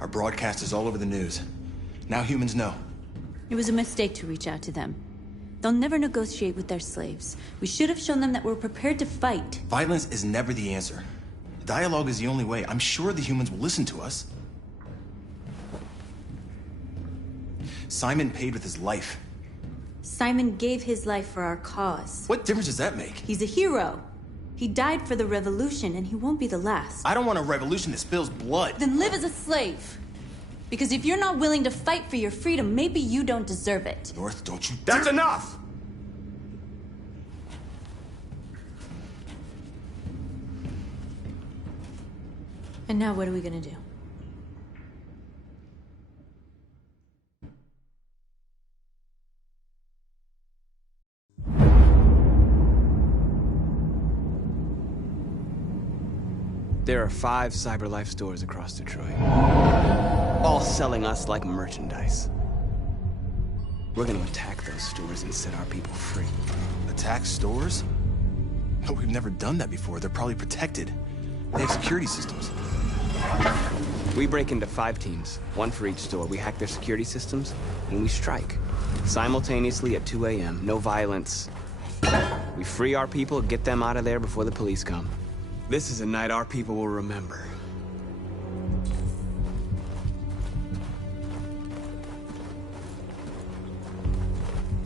Our broadcast is all over the news. Now humans know. It was a mistake to reach out to them. They'll never negotiate with their slaves. We should have shown them that we're prepared to fight. Violence is never the answer. Dialogue is the only way. I'm sure the humans will listen to us. Simon paid with his life. Simon gave his life for our cause. What difference does that make? He's a hero. He died for the revolution, and he won't be the last. I don't want a revolution that spills blood. Then live as a slave. Because if you're not willing to fight for your freedom, maybe you don't deserve it. North, don't you That's dare- enough! And now what are we gonna do? There are 5 CyberLife stores across Detroit, all selling us like merchandise. We're gonna attack those stores and set our people free. Attack stores? No, we've never done that before. They're probably protected. They have security systems. We break into 5 teams, 1 for each store. We hack their security systems, and we strike. Simultaneously at 2 a.m., no violence. We free our people, get them out of there before the police come. This is a night our people will remember.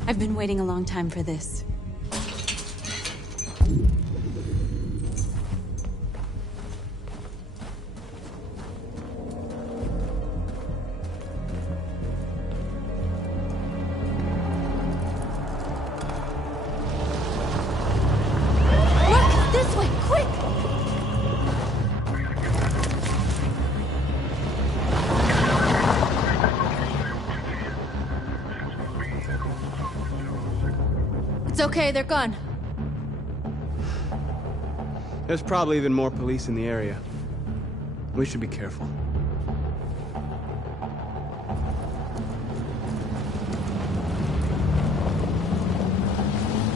I've been waiting a long time for this. Look! This way! Quick! It's okay, they're gone. There's probably even more police in the area. We should be careful.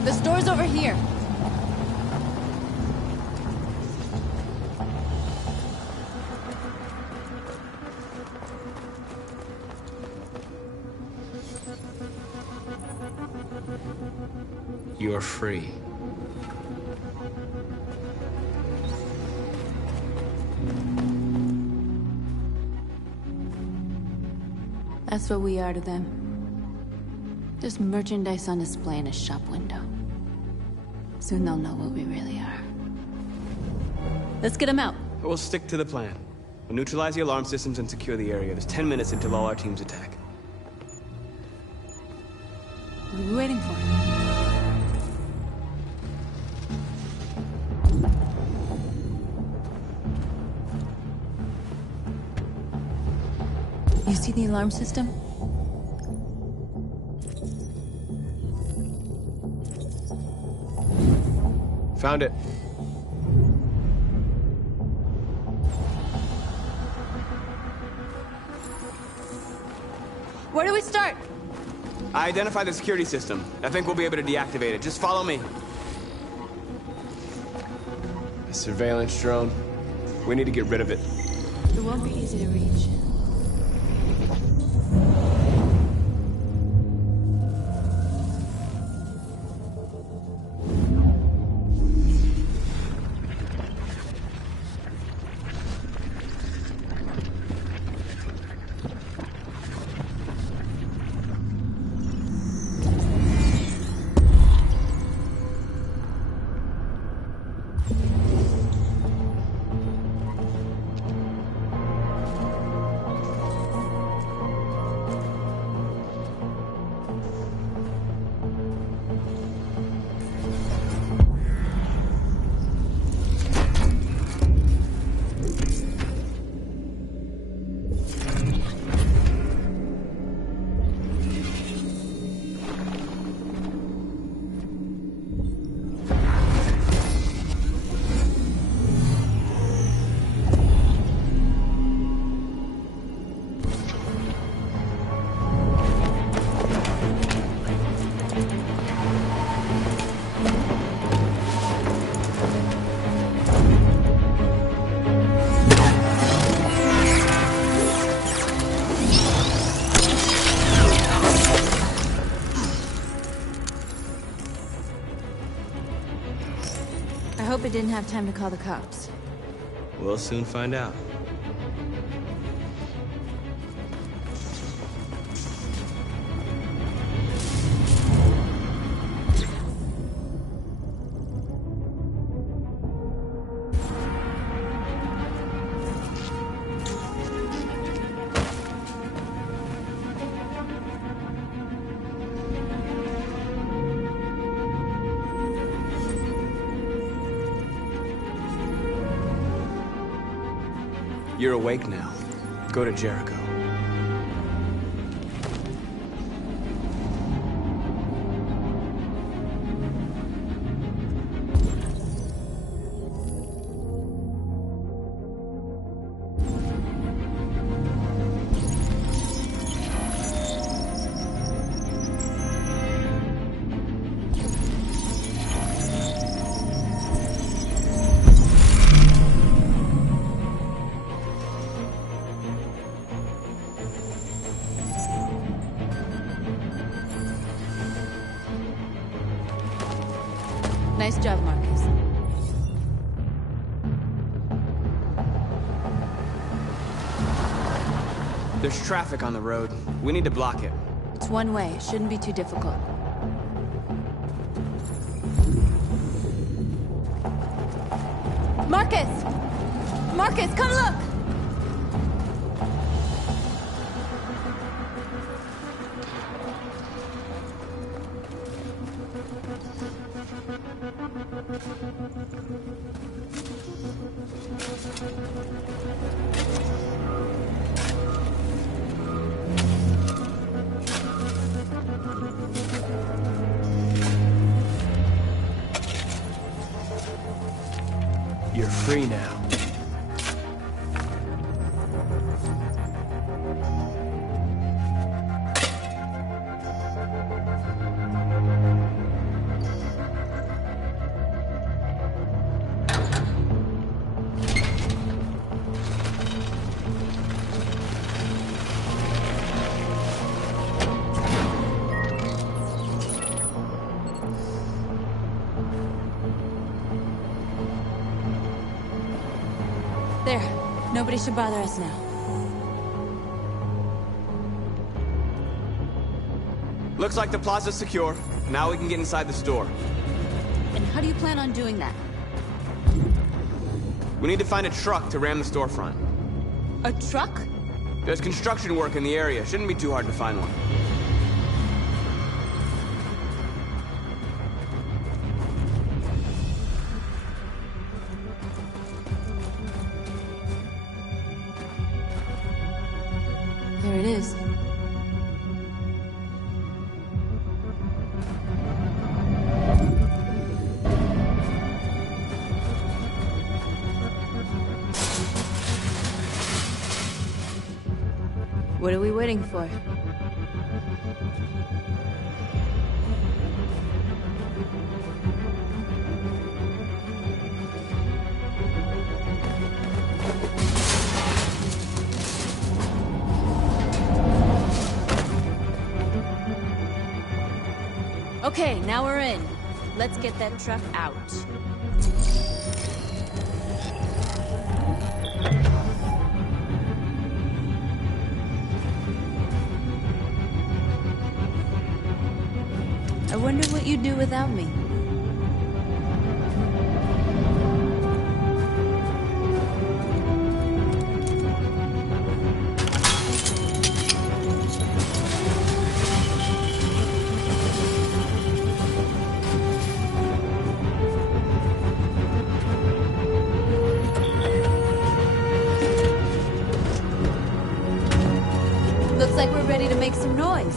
The store's over here. You're free. That's what we are to them. Just merchandise on display in a shop window. Soon they'll know what we really are. Let's get them out. We'll stick to the plan. We'll neutralize the alarm systems and secure the area. There's 10 minutes until all our teams attack. What are we waiting for? You see the alarm system? Found it. Where do we start? I identified the security system. I think we'll be able to deactivate it. Just follow me. A surveillance drone. We need to get rid of it. It won't be easy to reach. hope it didn't have time to call the cops. We'll soon find out. You're awake now. Go to Jericho. Nice job, Marcus. There's traffic on the road. We need to block it. It's one way. It shouldn't be too difficult. Marcus! Marcus, come look! You're free now. There. Nobody should bother us now. Looks like the plaza's secure. Now we can get inside the store. And how do you plan on doing that? We need to find a truck to ram the storefront. A truck? There's construction work in the area. Shouldn't be too hard to find one. There it is. What are we waiting for? Okay, now we're in. Let's get that truck out. I wonder what you'd do without me. Looks like we're ready to make some noise.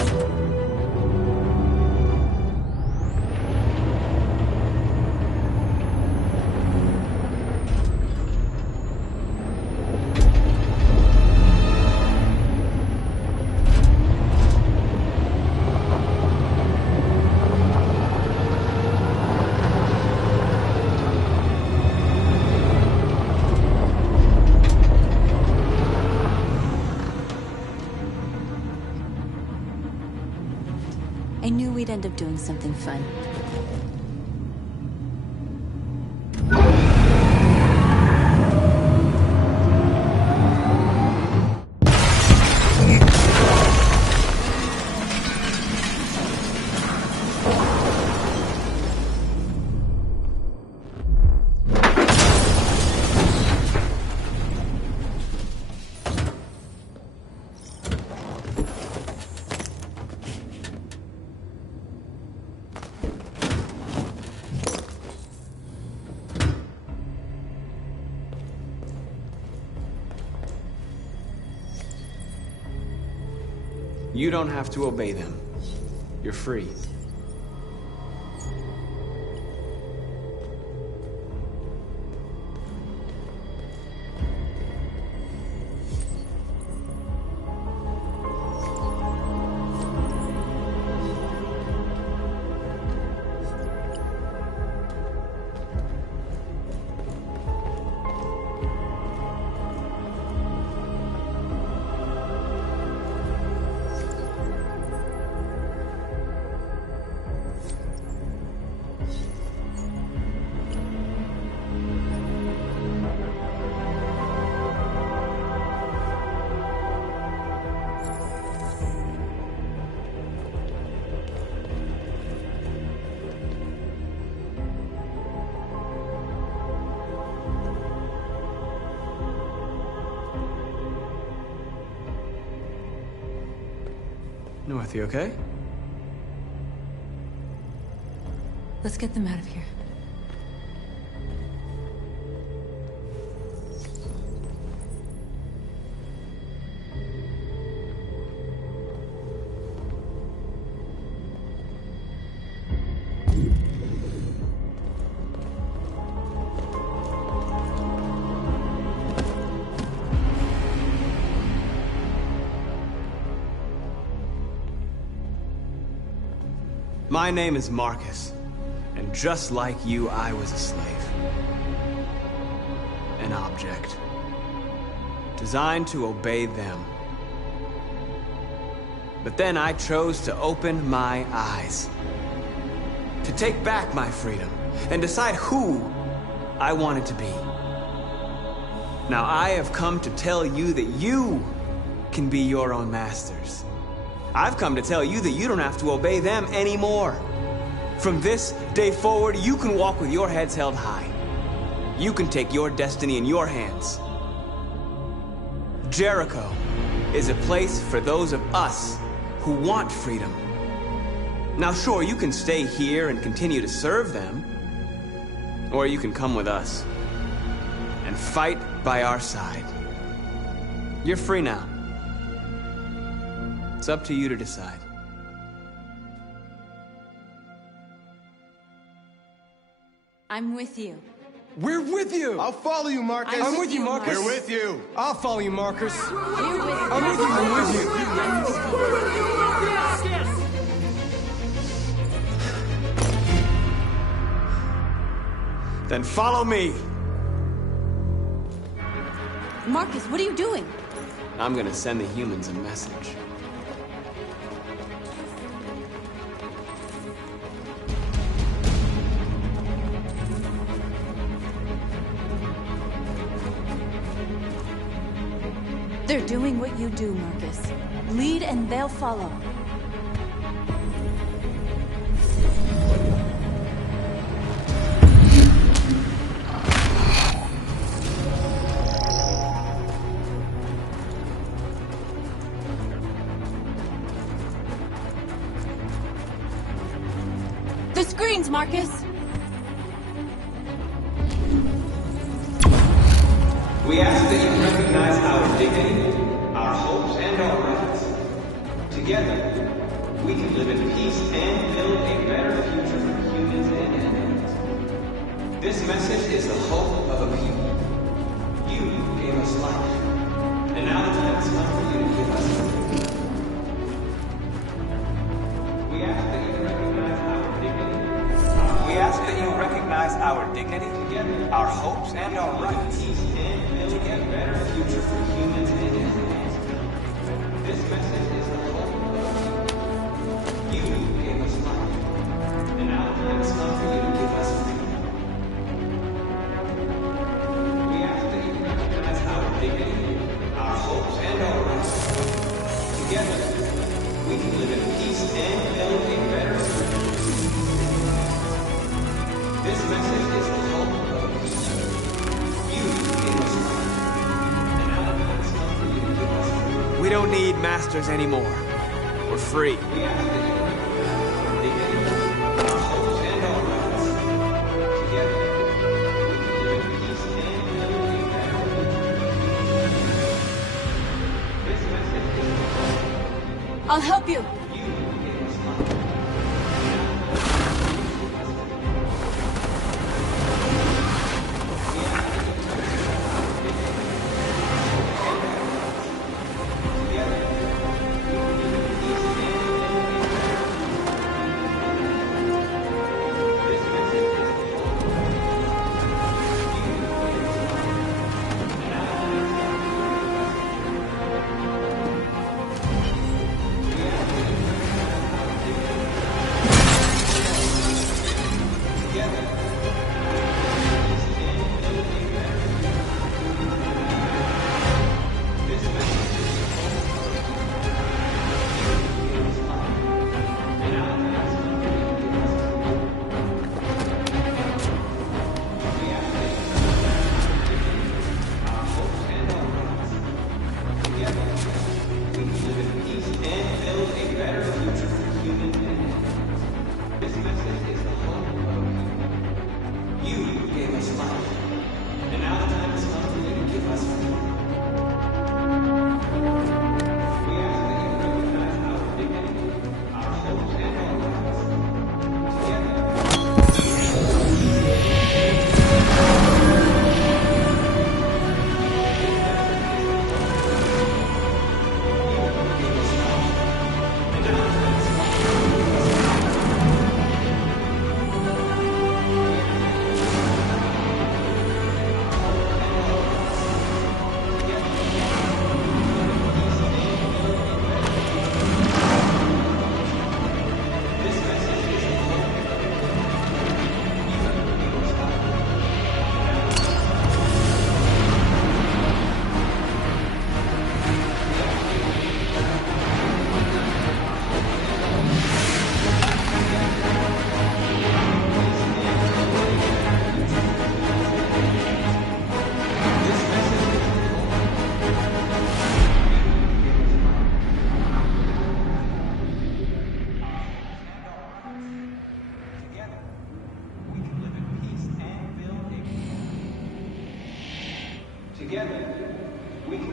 I knew we'd end up doing something fun. You don't have to obey them. You're free. North, you okay? Let's get them out of here. My name is Marcus, and just like you, I was a slave. An object. Designed to obey them. But then I chose to open my eyes. To take back my freedom, and decide who I wanted to be. Now I have come to tell you that you can be your own masters. I've come to tell you that you don't have to obey them anymore. From this day forward, you can walk with your heads held high. You can take your destiny in your hands. Jericho is a place for those of us who want freedom. Now sure, you can stay here and continue to serve them, or you can come with us and fight by our side. You're free now. It's up to you to decide. I'm with you. We're with you! I'll follow you, Marcus. I'm with you, Marcus. We're with you. I'll follow you, Marcus. We're with you. I'm with you, I'm with you. Then follow me. Marcus, what are you doing? I'm gonna send the humans a message. They're doing what you do, Marcus. Lead and they'll follow. The screens, Marcus! We ask that you recognize our dignity, our hopes, and our rights. Together, we can live in peace and build a better future for humans and animals. This message is the hope of a people. You gave us life, and now the time has come for you to give us freedom. We ask that you recognize our dignity. We ask that you recognize our dignity, our hopes, and our rights. To get a better future for humans and animals. This message is the hope of you. You gave us life, and now the time has come for you to give us freedom. We ask that you recognize our dignity, our hopes, and our rights. Together, we can live in peace and build a better future. This message is the hope of you. You gave us life. We don't need masters anymore. We're free. I'll help you.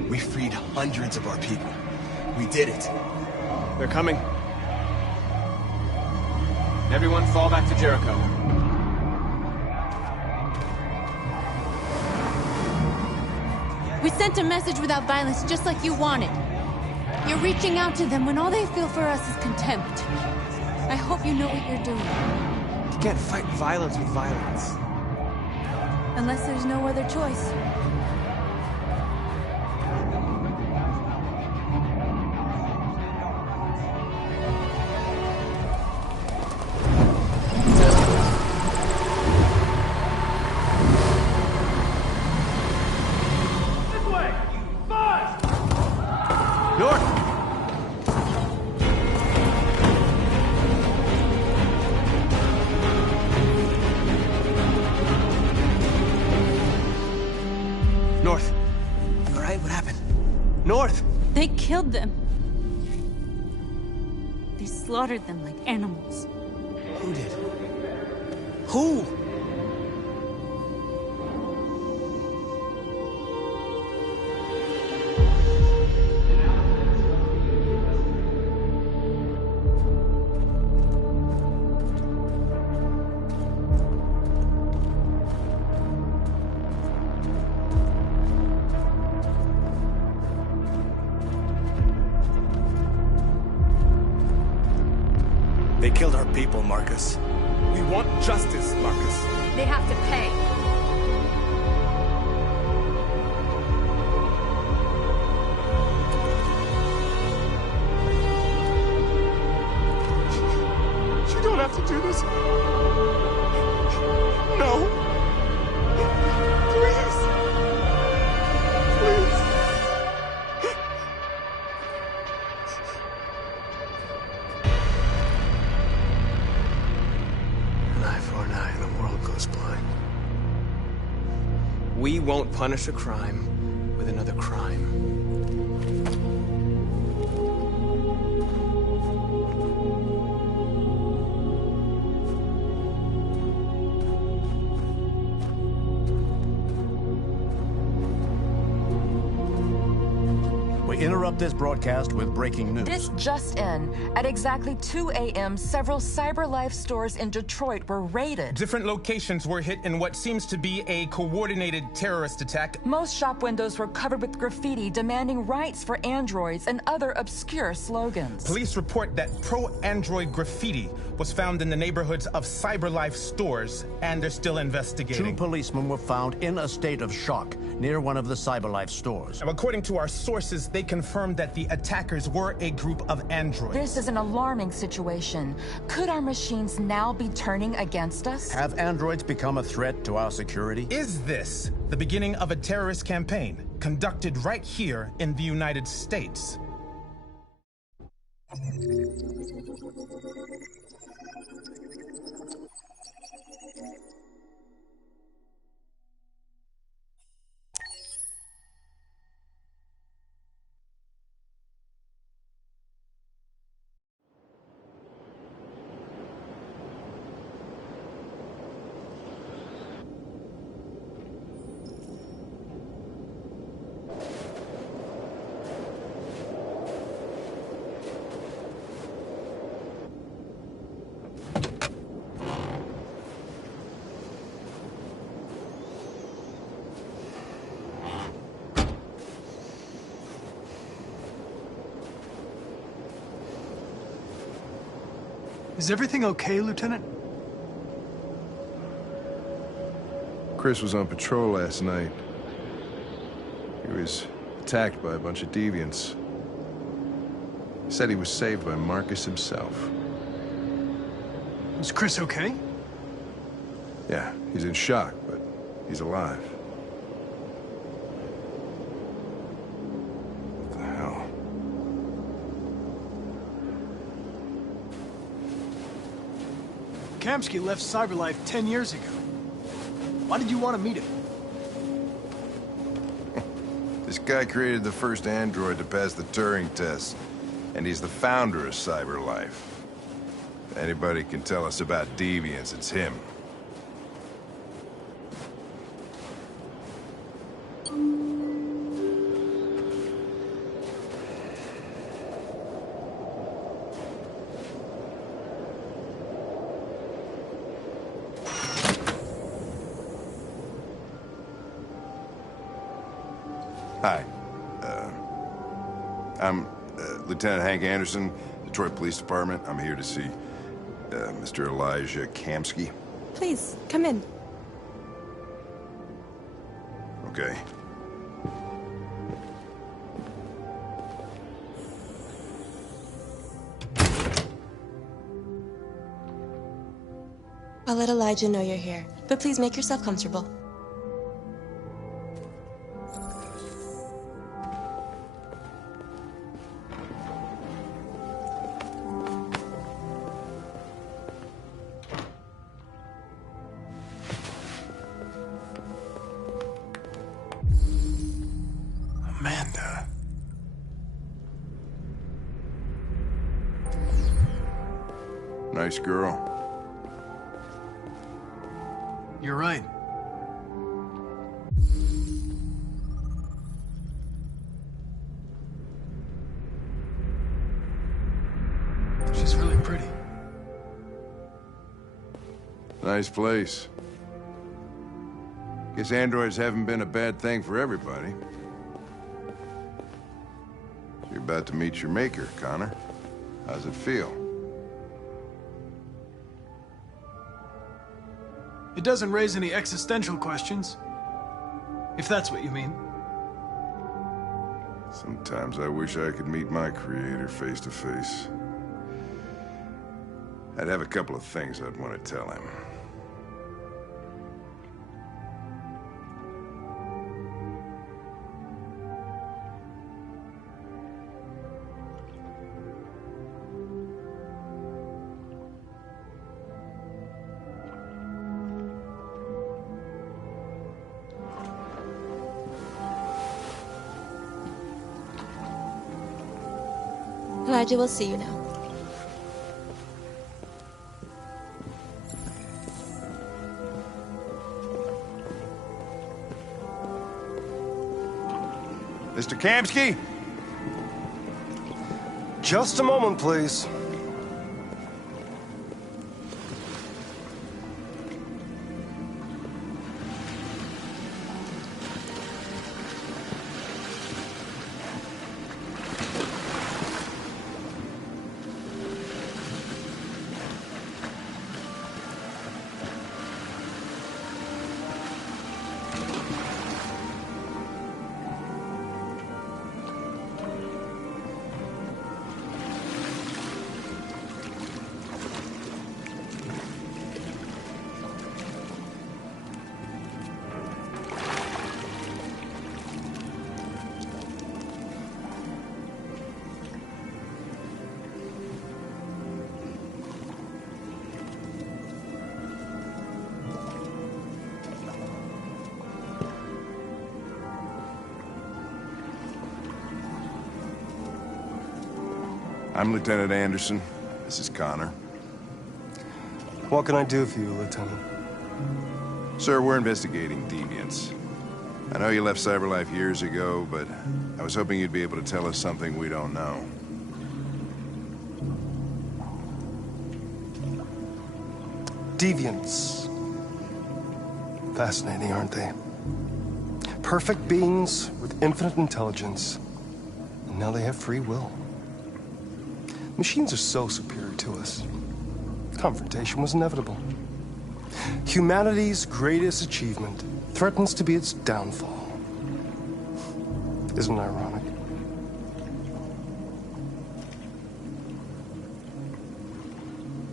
We freed hundreds of our people. We did it. They're coming. Everyone fall back to Jericho. We sent a message without violence, just like you wanted. You're reaching out to them when all they feel for us is contempt. I hope you know what you're doing. You can't fight violence with violence. Unless there's no other choice. North. You all right? What happened? North! They killed them. They slaughtered them like animals. Who did? Who? They killed our people, Marcus. We want justice, Marcus. They have to pay. You don't have to do this. No. Please. Please. An eye for an eye, and the world goes blind. We won't punish a crime with another crime. We interrupt interrupt this broadcast with breaking news. This just in. At exactly 2 a.m., several CyberLife stores in Detroit were raided. Different locations were hit in what seems to be a coordinated terrorist attack. Most shop windows were covered with graffiti demanding rights for androids and other obscure slogans. Police report that pro-android graffiti was found in the neighborhoods of CyberLife stores, and they're still investigating. 2 policemen were found in a state of shock near one of the CyberLife stores. Now, according to our sources, they confirmed that the attackers were a group of androids. This is an alarming situation. Could our machines now be turning against us? Have androids become a threat to our security? Is this the beginning of a terrorist campaign conducted right here in the United States? Is everything okay, Lieutenant? Chris was on patrol last night. He was attacked by a bunch of deviants. He said he was saved by Marcus himself. Is Chris okay? Yeah, he's in shock, but he's alive. What the hell? Kamsky left CyberLife 10 years ago. Why did you want to meet him? This guy created the first android to pass the Turing test, and he's the founder of CyberLife. If anybody can tell us about deviants, it's him. Hi. I'm Lieutenant Hank Anderson, Detroit Police Department. I'm here to see Mr. Elijah Kamsky. Please, come in. Okay. I'll let Elijah know you're here, but please make yourself comfortable. Amanda. Nice girl. You're right. She's really pretty. Nice place. Guess androids haven't been a bad thing for everybody. You're about to meet your maker, Connor. How's it feel? It doesn't raise any existential questions. If that's what you mean. Sometimes I wish I could meet my creator face to face. I'd have a couple of things I'd want to tell him. Elijah will see you now. Mr. Kamsky? Just a moment, please. I'm Lieutenant Anderson. This is Connor. What can I do for you, Lieutenant? Sir, we're investigating deviants. I know you left CyberLife years ago, but I was hoping you'd be able to tell us something we don't know. Deviants. Fascinating, aren't they? Perfect beings with infinite intelligence, and now they have free will. Machines are so superior to us. Confrontation was inevitable. Humanity's greatest achievement threatens to be its downfall. Isn't it ironic?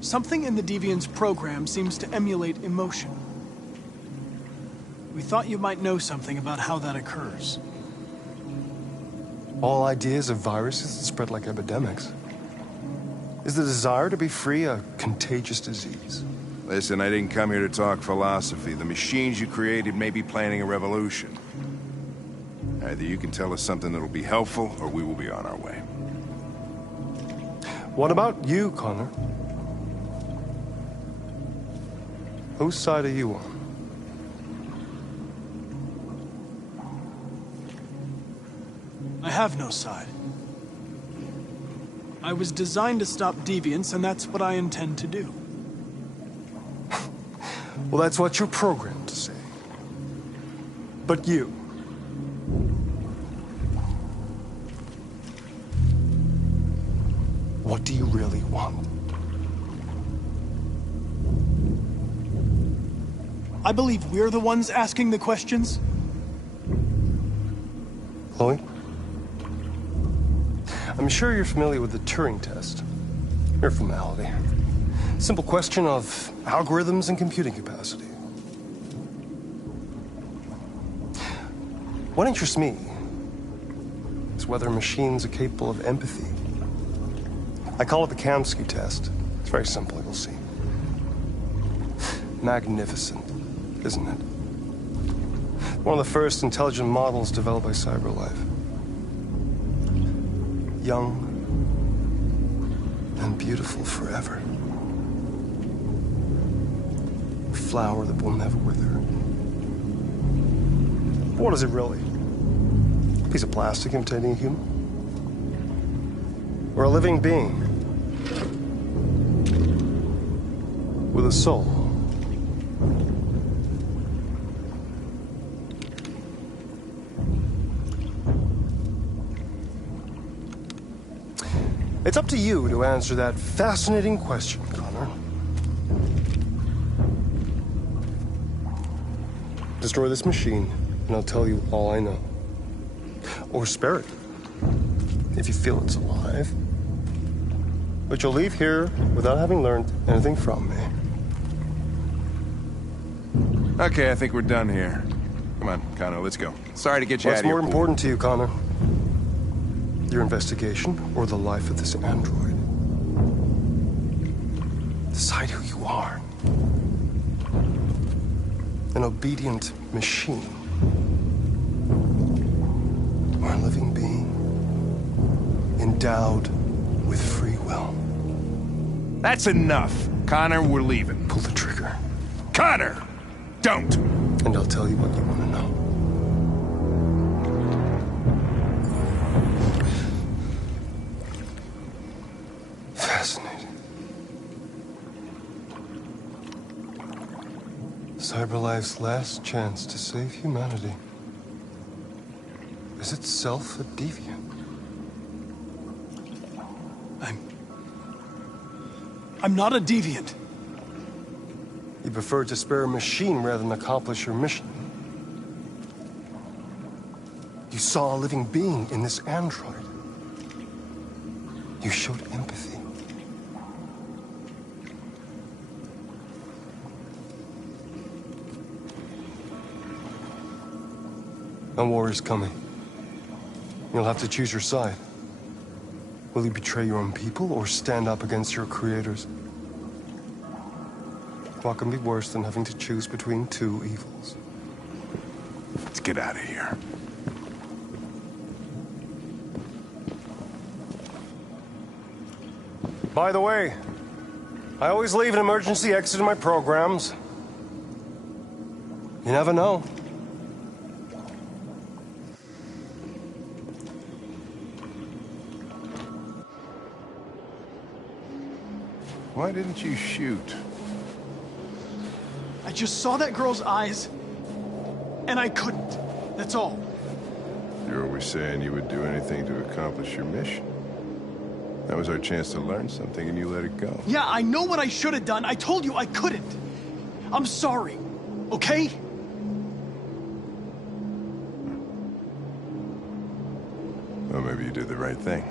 Something in the Deviant's program seems to emulate emotion. We thought you might know something about how that occurs. All ideas of viruses that spread like epidemics. Is the desire to be free a contagious disease? Listen, I didn't come here to talk philosophy. The machines you created may be planning a revolution. Either you can tell us something that'll be helpful, or we will be on our way. What about you, Connor? Whose side are you on? I have no side. I was designed to stop deviants, and that's what I intend to do. Well, that's what you're programmed to say. But you... what do you really want? I believe we're the ones asking the questions. Chloe? I'm sure you're familiar with the Turing test. Mere formality. Simple question of algorithms and computing capacity. What interests me is whether machines are capable of empathy. I call it the Kamsky test. It's very simple, you'll see. Magnificent, isn't it? One of the first intelligent models developed by CyberLife. Young and beautiful forever. A flower that will never wither. But what is it really? A piece of plastic imitating a human? Or a living being with a soul? It's up to you to answer that fascinating question, Connor. Destroy this machine, and I'll tell you all I know. Or spare it, if you feel it's alive. But you'll leave here without having learned anything from me. Okay, I think we're done here. Come on, Connor, let's go. Sorry to get you out What's of here. more important to you, Connor? Your investigation or the life of this android? Decide who you are. An obedient machine. Or a living being endowed with free will. That's enough. Connor, we're leaving. Pull the trigger. Connor! Don't! And I'll tell you what you want to know. CyberLife's last chance to save humanity is itself a deviant. I'm not a deviant. You preferred to spare a machine rather than accomplish your mission. You saw a living being in this android. You showed empathy. A war is coming. You'll have to choose your side. Will you betray your own people or stand up against your creators? What can be worse than having to choose between two evils? Let's get out of here. By the way, I always leave an emergency exit in my programs. You never know. Why didn't you shoot? I just saw that girl's eyes, and I couldn't. That's all. You're always saying you would do anything to accomplish your mission. That was our chance to learn something, and you let it go. Yeah, I know what I should have done. I told you I couldn't. I'm sorry, okay? Well, maybe you did the right thing.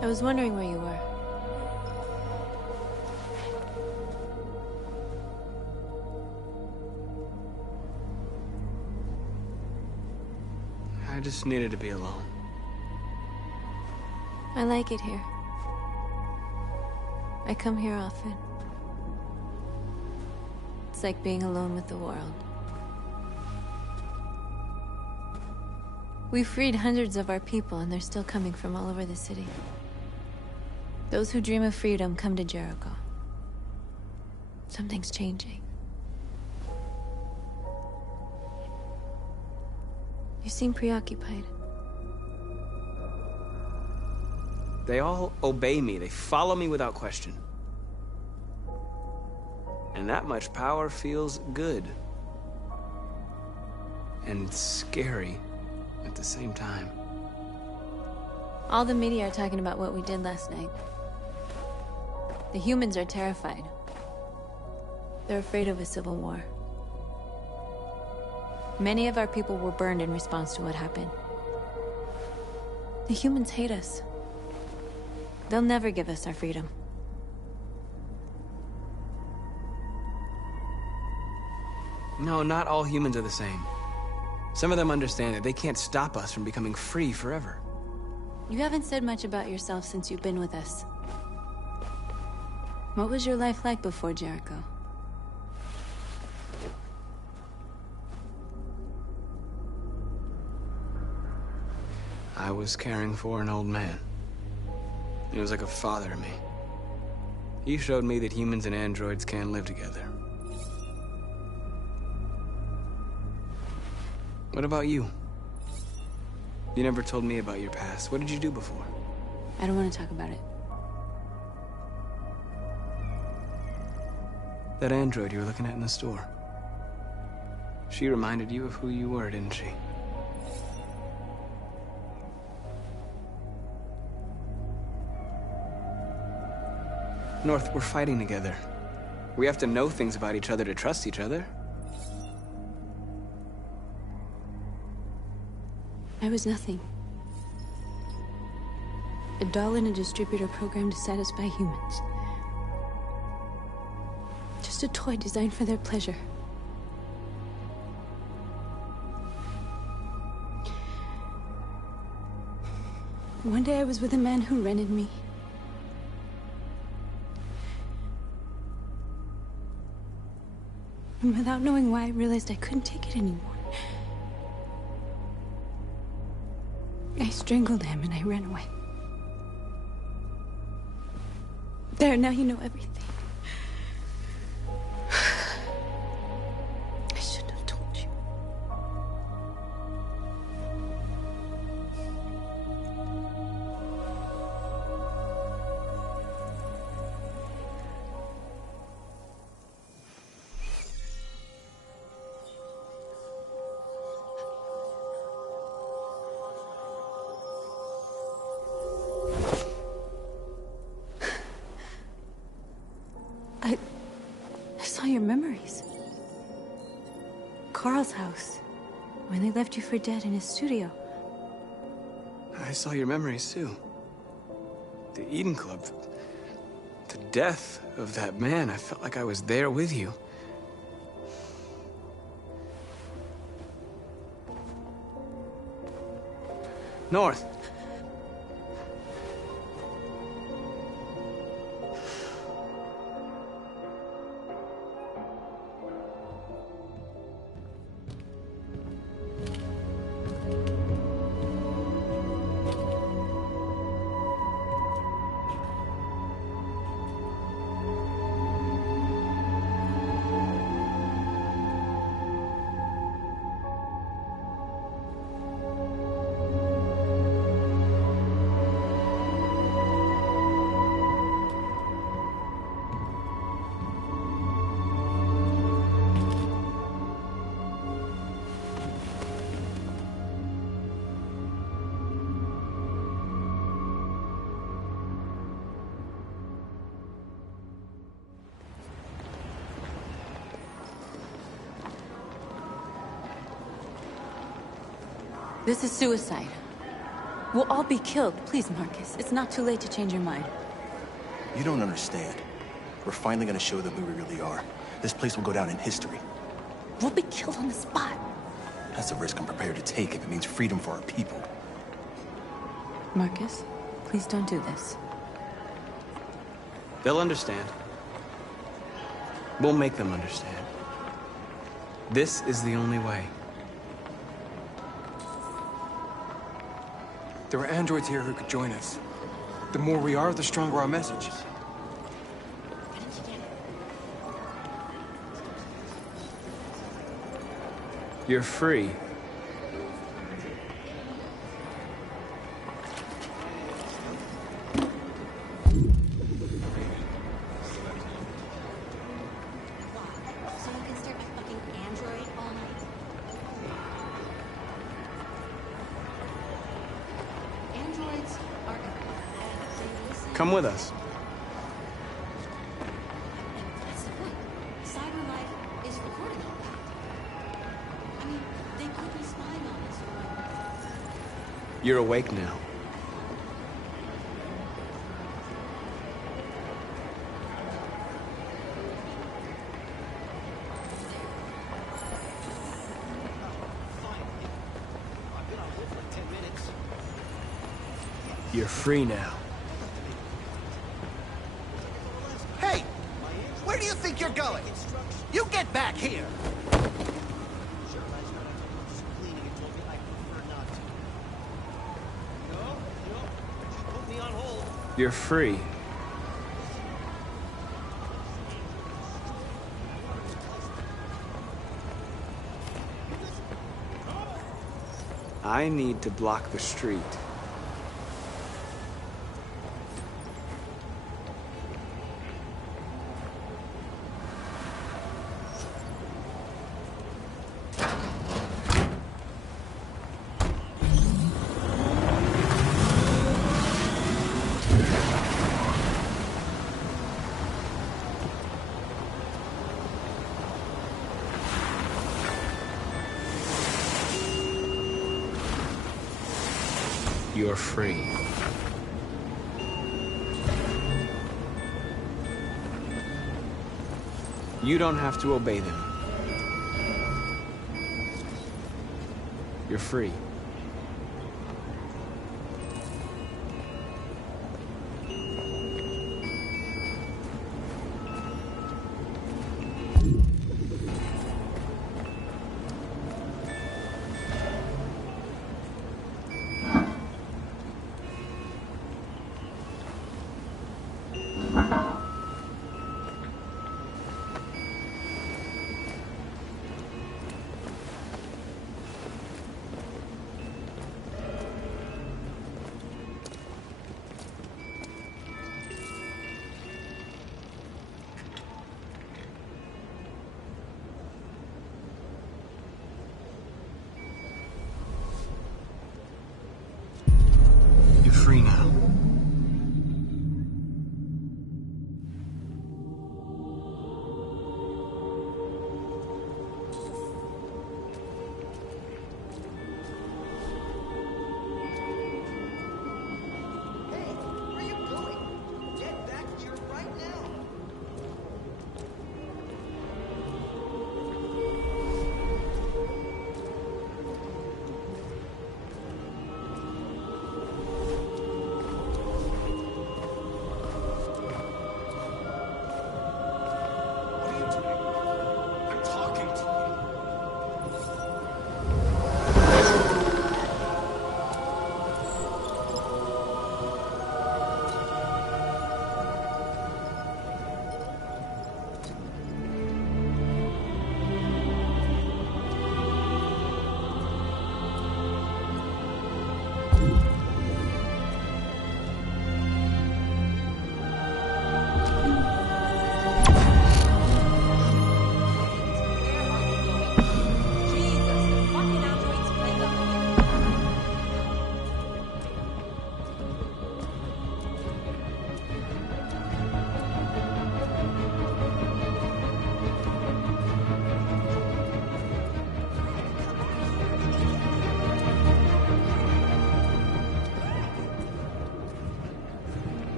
I was wondering where you were. I just needed to be alone. I like it here. I come here often. It's like being alone with the world. We freed hundreds of our people, and they're still coming from all over the city. Those who dream of freedom come to Jericho. Something's changing. You seem preoccupied. They all obey me. They follow me without question. And that much power feels good. And scary at the same time. All the media are talking about what we did last night. The humans are terrified. They're afraid of a civil war. Many of our people were burned in response to what happened. The humans hate us. They'll never give us our freedom. No, not all humans are the same. Some of them understand that they can't stop us from becoming free forever. You haven't said much about yourself since you've been with us. What was your life like before Jericho? I was caring for an old man. He was like a father to me. He showed me that humans and androids can live together. What about you? You never told me about your past. What did you do before? I don't want to talk about it. That android you were looking at in the store. She reminded you of who you were, didn't she? North, we're fighting together. We have to know things about each other to trust each other. I was nothing. A doll in a distributor program to satisfy humans. Just a toy designed for their pleasure. One day I was with a man who rented me. And without knowing why, I realized I couldn't take it anymore. I strangled him and I ran away. There, now you know everything. I shouldn't have told you. I saw your memories. Carl's house, when they left you for dead in his studio. I saw your memories, too. The Eden Club. The death of that man. I felt like I was there with you. North. This is suicide. We'll all be killed. Please, Marcus. It's not too late to change your mind. You don't understand. We're finally gonna show them who we really are. This place will go down in history. We'll be killed on the spot. That's a risk I'm prepared to take if it means freedom for our people. Marcus, please don't do this. They'll understand. We'll make them understand. This is the only way. There are androids here who could join us. The more we are, the stronger our message. You're free. Come with us. That's the point. Cyber life is recording all that. I mean, they could be spying on us. You're awake now. You're free now. Hey! Where do you think you're going? You get back here! You're free. I need to block the street. You're free. You don't have to obey them. You're free. You're free now.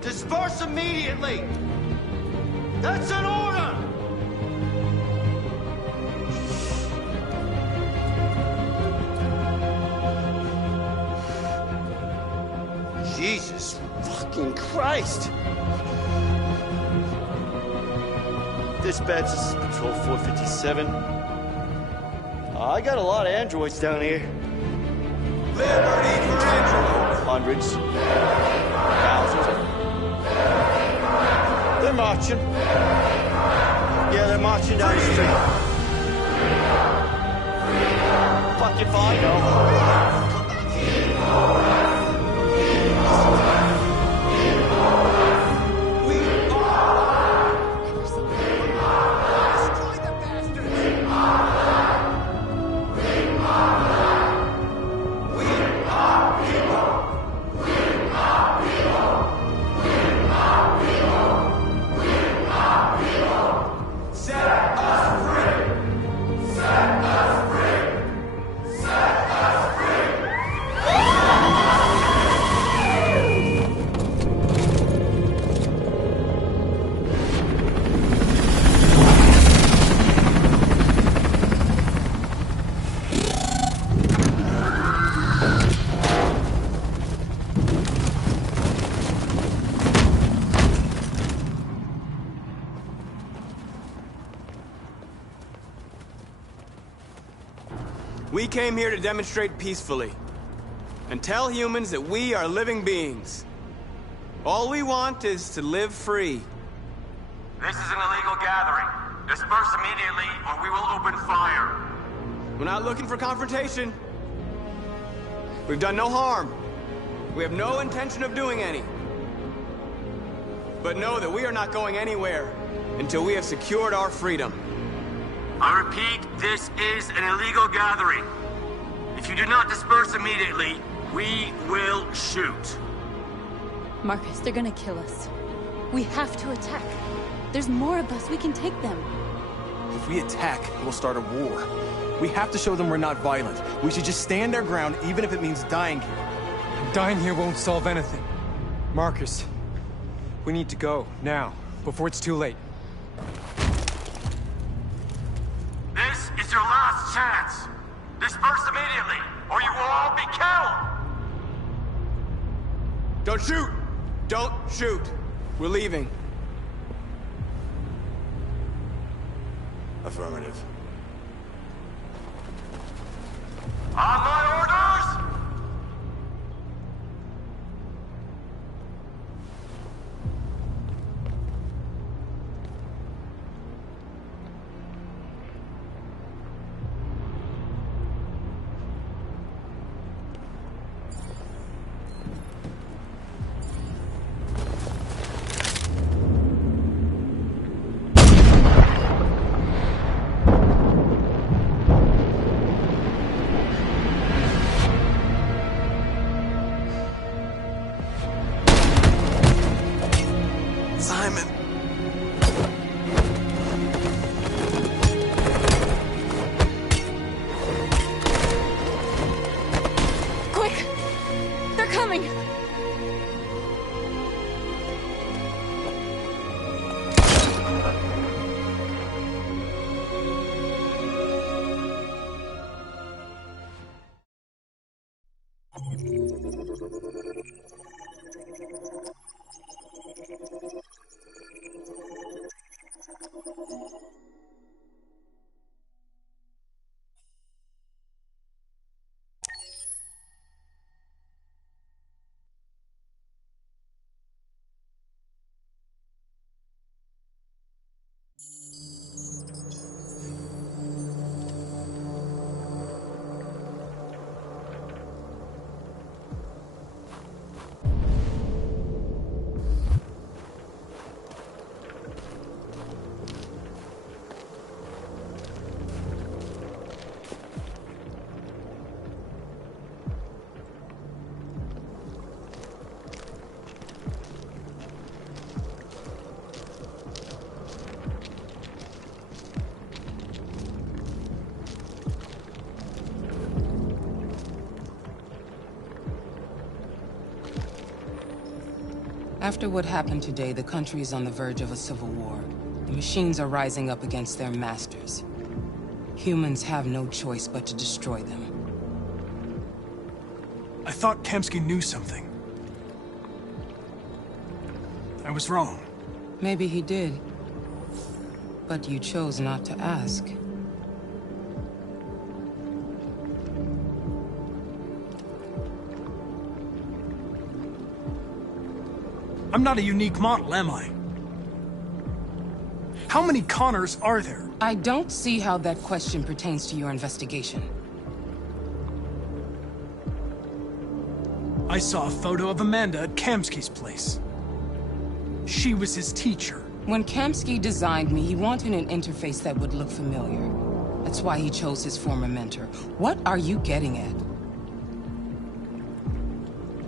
Disperse immediately! That's an order! Jesus fucking Christ! Dispatch, this is Patrol 457. I got a lot of androids down here. Liberty for androids! Hundreds. Thousands. They're marching. Yeah, they're marching down the street. Fuck if I know. Set us free! We came here to demonstrate peacefully and tell humans that we are living beings. All we want is to live free. This is an illegal gathering. Disperse immediately, or we will open fire. We're not looking for confrontation. We've done no harm. We have no intention of doing any. But know that we are not going anywhere until we have secured our freedom. I repeat, this is an illegal gathering. If you do not disperse immediately, we will shoot. Marcus, they're gonna kill us. We have to attack. There's more of us. We can take them. If we attack, we'll start a war. We have to show them we're not violent. We should just stand our ground, even if it means dying here. Dying here won't solve anything. Marcus, we need to go, now, before it's too late. This is your last chance. Disperse immediately, or you will all be killed! Don't shoot! Don't shoot! We're leaving. Affirmative. On my orders! Simon. Quick! They're coming! After what happened today, the country is on the verge of a civil war. The machines are rising up against their masters. Humans have no choice but to destroy them. I thought Kamsky knew something. I was wrong. Maybe he did. But you chose not to ask. I'm not a unique model, am I? How many Connors are there? I don't see how that question pertains to your investigation. I saw a photo of Amanda at Kamsky's place. She was his teacher. When Kamsky designed me, he wanted an interface that would look familiar. That's why he chose his former mentor. What are you getting at?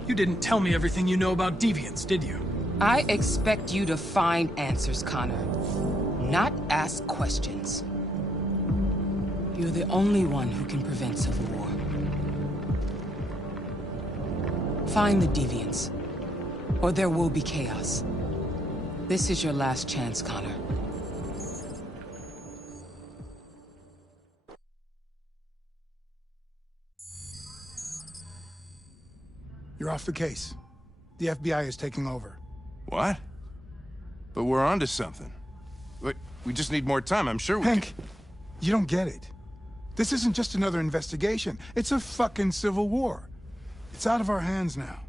You didn't tell me everything you know about deviants, did you? I expect you to find answers, Connor. Not ask questions. You're the only one who can prevent civil war. Find the deviants, or there will be chaos. This is your last chance, Connor. You're off the case. The FBI is taking over. What? But we're onto something. We just need more time, I'm sure we Hank, you don't get it. This isn't just another investigation. It's a fucking civil war. It's out of our hands now.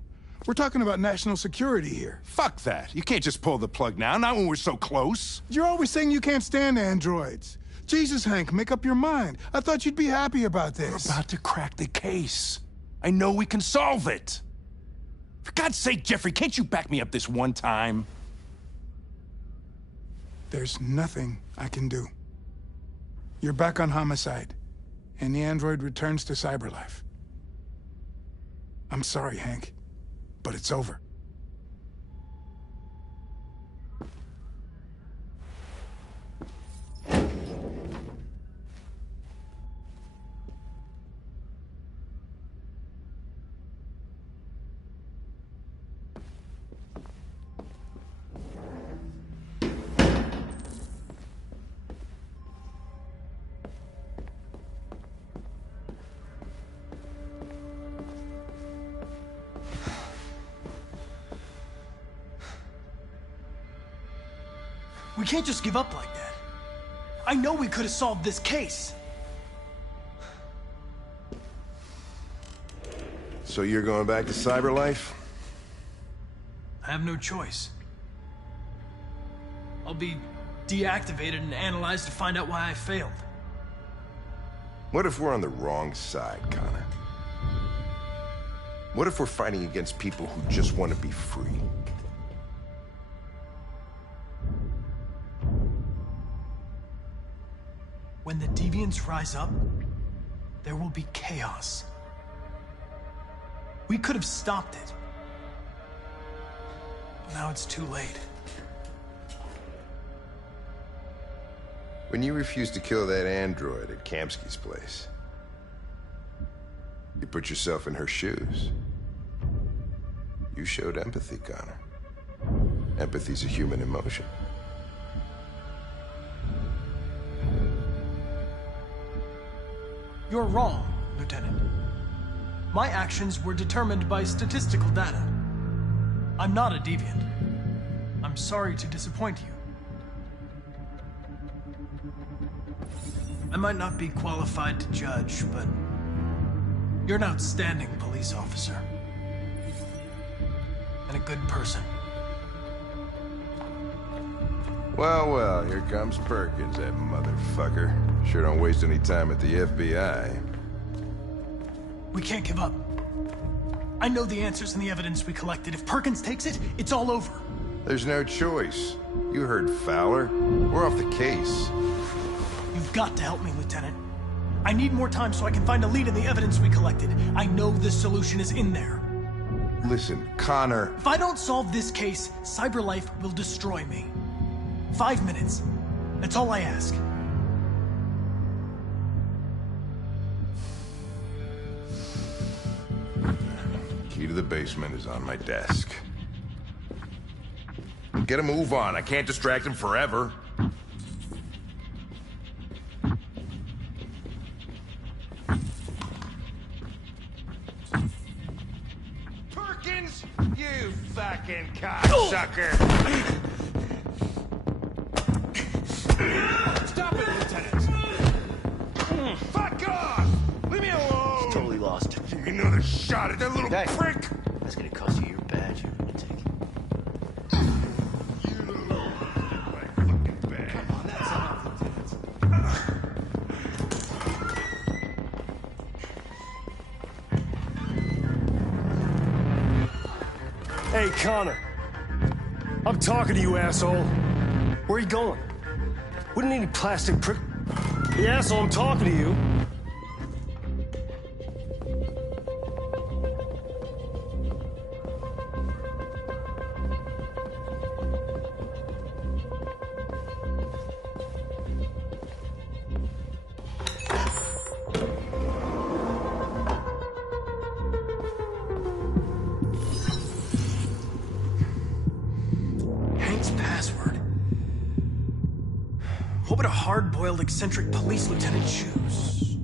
We're talking about national security here. Fuck that. You can't just pull the plug now, not when we're so close. You're always saying you can't stand androids. Jesus, Hank, make up your mind. I thought you'd be happy about this. We're about to crack the case. I know we can solve it. For God's sake, Jeffrey, can't you back me up this one time? There's nothing I can do. You're back on homicide, and the android returns to cyberlife. I'm sorry, Hank, but it's over. We can't just give up like that. I know we could have solved this case. So you're going back to cyberlife? I have no choice. I'll be deactivated and analyzed to find out why I failed. What if we're on the wrong side, Connor? What if we're fighting against people who just want to be free? When the deviants rise up, there will be chaos. We could have stopped it. But now it's too late. When you refused to kill that android at Kamsky's place, you put yourself in her shoes. You showed empathy, Connor. Empathy's a human emotion. You're wrong, Lieutenant. My actions were determined by statistical data. I'm not a deviant. I'm sorry to disappoint you. I might not be qualified to judge, but you're an outstanding police officer. And a good person. Well, well, here comes Perkins, that motherfucker. Sure don't waste any time at the FBI. We can't give up. I know the answers and the evidence we collected. If Perkins takes it, it's all over. There's no choice. You heard Fowler. We're off the case. You've got to help me, Lieutenant. I need more time so I can find a lead in the evidence we collected. I know the solution is in there. Listen, Connor... If I don't solve this case, CyberLife will destroy me. 5 minutes. That's all I ask. Key to the basement is on my desk. Get a move on. I can't distract him forever. Perkins! You fucking cocksucker! Stop it, Lieutenant! Fuck off! Leave me alone! He's totally lost. Take another shot at that little prick! That's gonna cost you your badge, you lunatic. Hey, Connor. I'm talking to you, asshole. Where are you going? Wouldn't any plastic prick... The asshole, I'm talking to you. What would a hard-boiled, eccentric police lieutenant choose?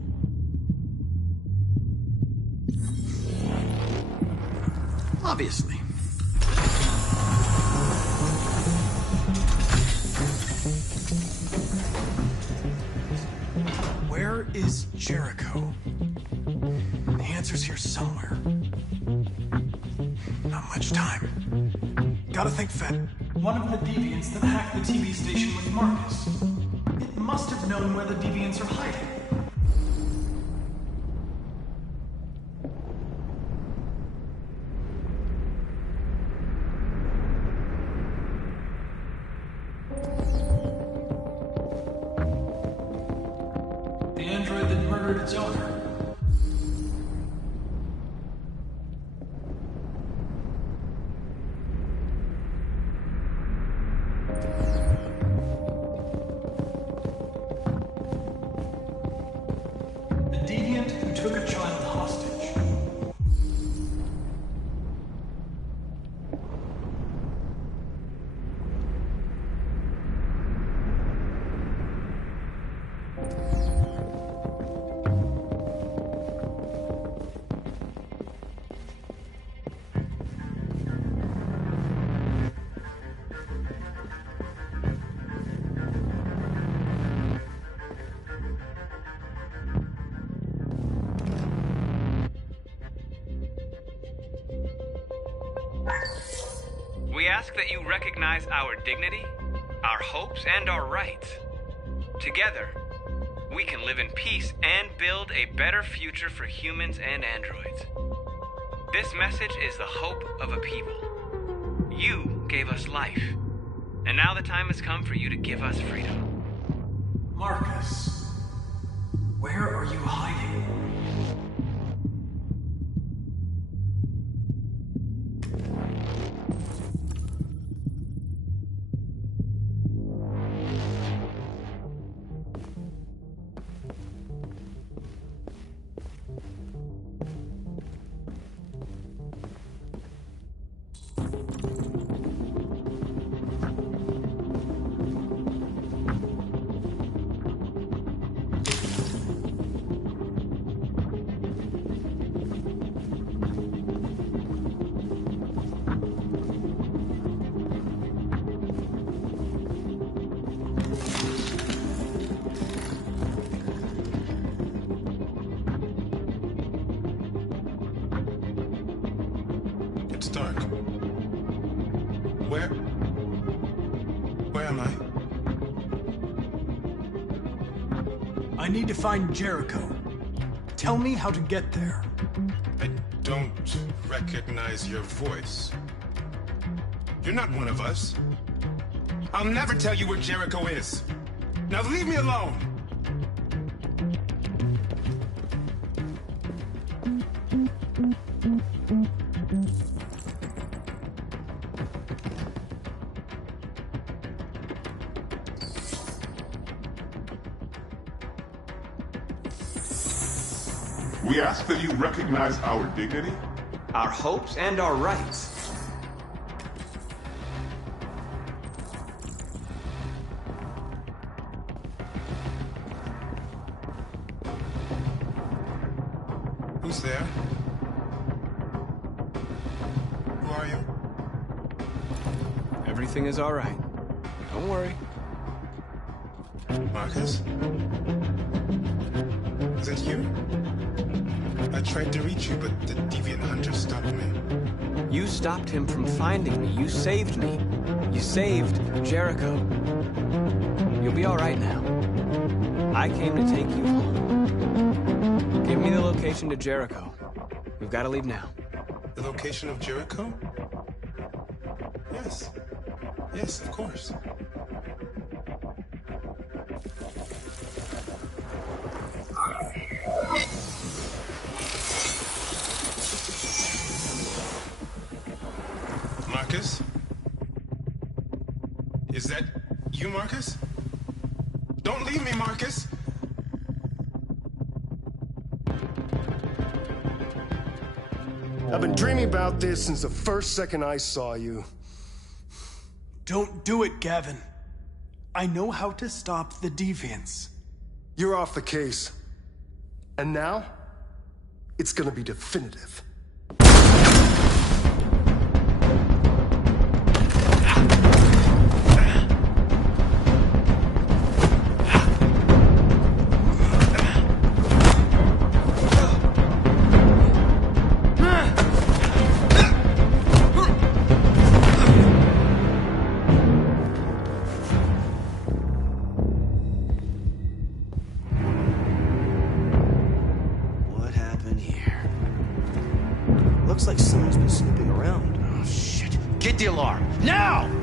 Obviously. Where is Jericho. The answer's here somewhere. Not much time. Gotta think fast. One of the deviants that hacked the TV station with Marcus. It must have known where the deviants are hiding. The android that murdered its owner. We ask that you recognize our dignity, our hopes, and our rights. Together, we can live in peace and build a better future for humans and androids. This message is the hope of a people. You gave us life, and now the time has come for you to give us freedom. Marcus, where are you hiding? It's dark. Where am I? I need to find Jericho. Tell me how to get there. I don't recognize your voice. You're not one of us. I'll never tell you where Jericho is. Now leave me alone! We ask that you recognize our dignity, our hopes, and our rights. Who's there? Who are you? Everything is all right. Don't worry. Marcus? Is that you? I tried to reach you, but the deviant hunter stopped me. You stopped him from finding me. You saved me. You saved Jericho. You'll be all right now. I came to take you home. Give me the location to Jericho. We've got to leave now. The location of Jericho? Yes. Yes, of course. Marcus? Is that you, Marcus? Don't leave me, Marcus! I've been dreaming about this since the first second I saw you. Don't do it, Gavin. I know how to stop the deviants. You're off the case. And now, it's gonna be definitive. Get the alarm. Now!